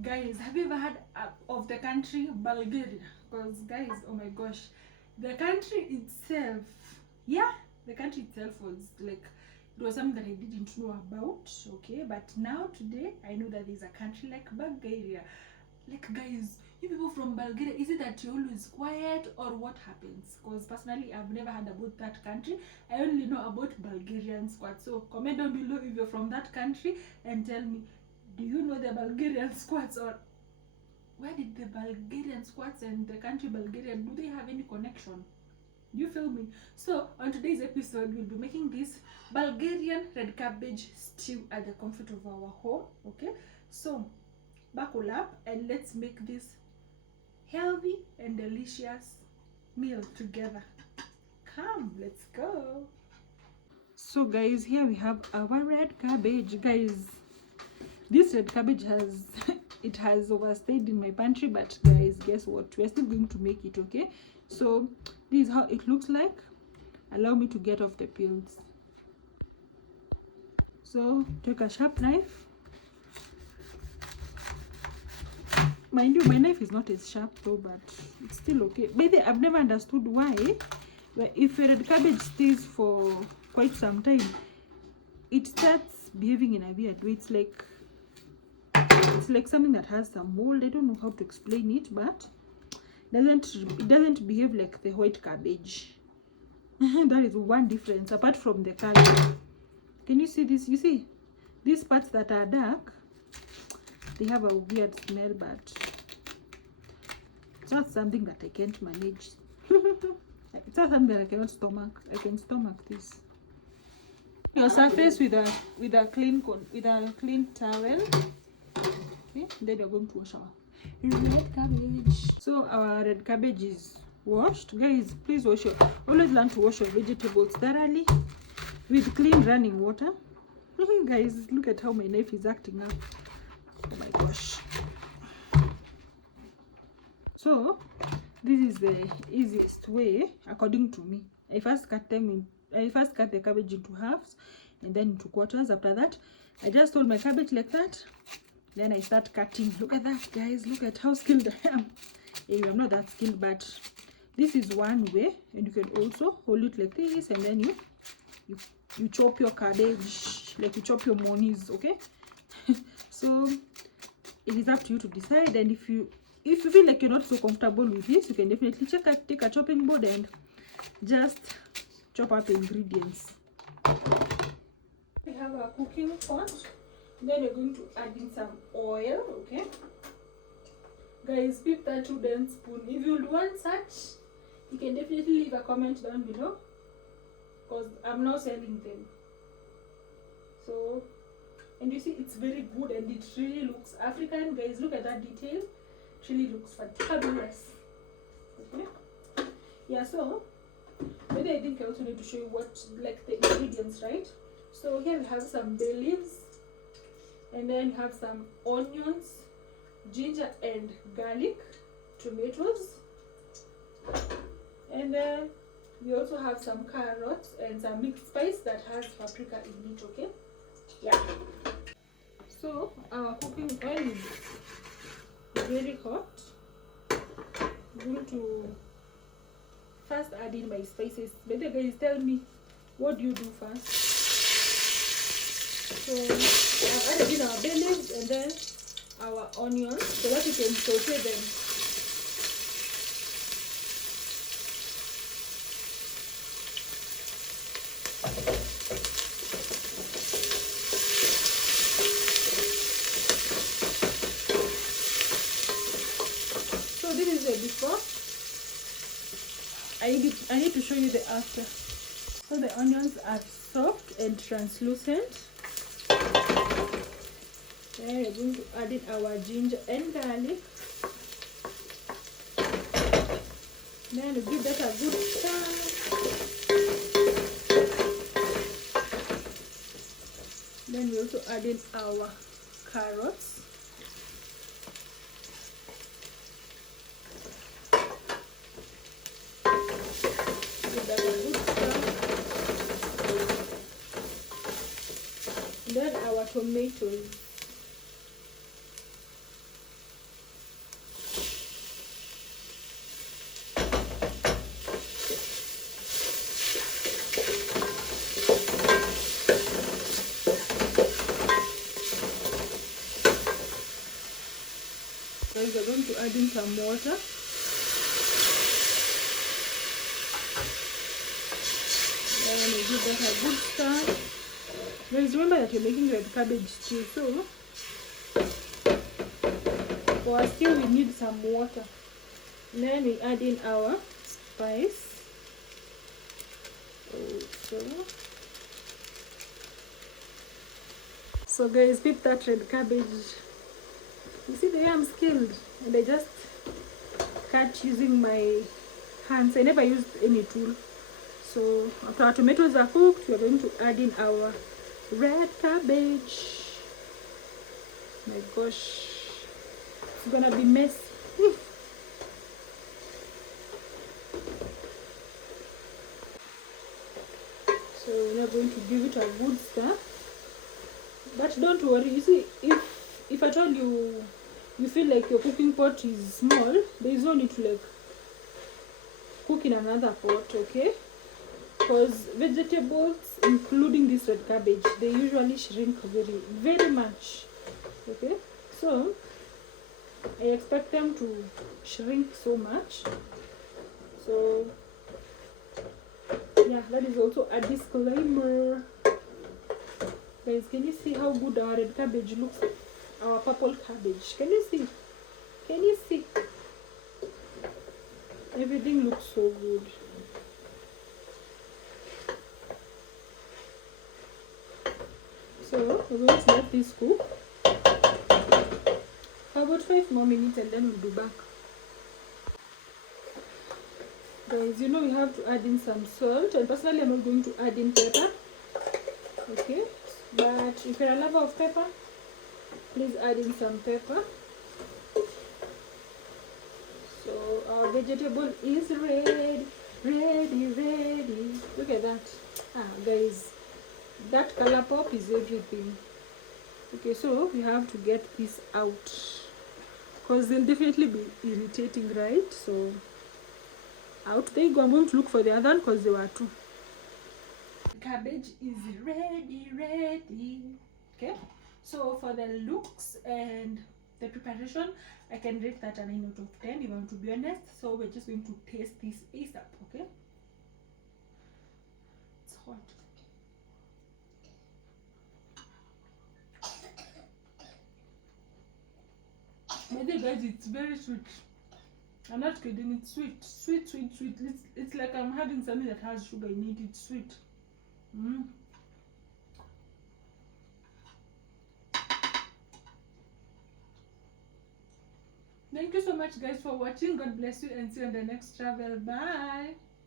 Guys, have you ever heard of the country Bulgaria? Because guys, oh my gosh, the country itself, yeah, the country itself was like, it was something that I didn't know about, okay? But now today, I know that there's a country like Bulgaria. Like guys, you people from Bulgaria, is it that you're always quiet or what happens? Because personally, I've never heard about that country. I only know about Bulgarian squad. So comment down below if you're from that country and tell me, do you know the Bulgarian squads, or where did the Bulgarian squads and the country Bulgaria, do they have any connection? You feel me? So on today's episode, we'll be making this Bulgarian red cabbage stew at the comfort of our home. Okay, so buckle up and let's make this healthy and delicious meal together. Come, let's go. So guys, here we have our red cabbage. Guys, this red cabbage has it has overstayed in my pantry, but guys, guess what, we're still going to make it. Okay, so this is how it looks like. Allow me to get off the peels. So take a sharp knife. Mind you, my knife is not as sharp though, but it's still okay. By the way, I've never understood why, but if a red cabbage stays for quite some time, it starts behaving in a weird way. It's like something that has some mold. I don't know how to explain it, but it doesn't behave like the white cabbage. That is one difference apart from the color. Can you see this? You see these parts that are dark, they have a weird smell, but it's not something that I can't manage. It's not something that I cannot stomach. I can stomach this. Your surface with a clean towel. Okay, then you're going to wash our red cabbage. So our red cabbage is washed. Guys, please always learn to wash your vegetables thoroughly with clean running water. Guys, look at how my knife is acting up. Oh my gosh. So this is the easiest way according to me. I first cut the cabbage into halves and then into quarters. After that, I just hold my cabbage like that. Then I start cutting. Look at that, guys. Look at how skilled I am. Anyway, I'm not that skilled, but this is one way. And you can also hold it like this, and then you chop your cabbage like you chop your monies. Okay. So it is up to you to decide. And if you feel like you're not so comfortable with this, you can definitely take a chopping board and just chop up the ingredients. We have a cooking pot. Then you're going to add in some oil. Okay, guys, keep that wooden spoon. If you want such, you can definitely leave a comment down below, because I'm now selling them. So, and you see, it's very good and it really looks African. Guys, look at that detail. It really looks fabulous. Okay, yeah. So maybe I think I also need to show you like the ingredients, right? So here we have some bay leaves, and then you have some onions, ginger and garlic, tomatoes, and then we also have some carrots and some mixed spice that has paprika in it. Okay, yeah. So our cooking oil is very hot. I'm going to first add in my spices. But the guys, tell me, what do you do first? So I've added in our bay leaves and then our onions so that you can saute them. So this is the before. I need to show you the after. So the onions are soft and translucent. Then we're going to add in our ginger and garlic. Then we give that a good stir. Then we also add in our carrots. Give that a good stir. Then our tomatoes. Guys, we're going to add in some water. And we give that a good stir. Guys, remember that you're making red cabbage stew, so for our stew we need some water. And then we add in our spice. So guys, peep that red cabbage. You see the way I'm skilled, and I just cut using my hands. I never used any tool. So after our tomatoes are cooked, we are going to add in our red cabbage. My gosh, it's gonna be messy. So we're going to give it a good stir. But don't worry, you see, if at all you feel like your cooking pot is small, there is no need to like cook in another pot, okay? Because vegetables, including this red cabbage, they usually shrink very much, okay? So I expect them to shrink so much. So yeah, that is also a disclaimer. Guys, can you see how good our red cabbage looks? Our purple cabbage. Can you see? Can you see? Everything looks so good. So we're going to let this cook for about 5 more minutes, and then we'll be back. Guys, you know we have to add in some salt, and personally I'm not going to add in pepper, okay? But if you're a lover of pepper, please add in some pepper. So our vegetable is ready. Look at that. Guys, that color pop is everything. Okay, so we have to get this out because they'll definitely be irritating, right? So out they go. I'm going to look for the other one because there were 2. Cabbage is ready. Okay, so for the looks and the preparation, I can rate that a 9 out of 10 if I'm to be honest. So we're just going to taste this ASAP. Okay, it's hot. Maybe guys, it's very sweet. I'm not kidding, it's sweet. It's like I'm having something that has sugar in it. It's sweet. Thank you so much guys for watching. God bless you, and see you on the next travel. Bye.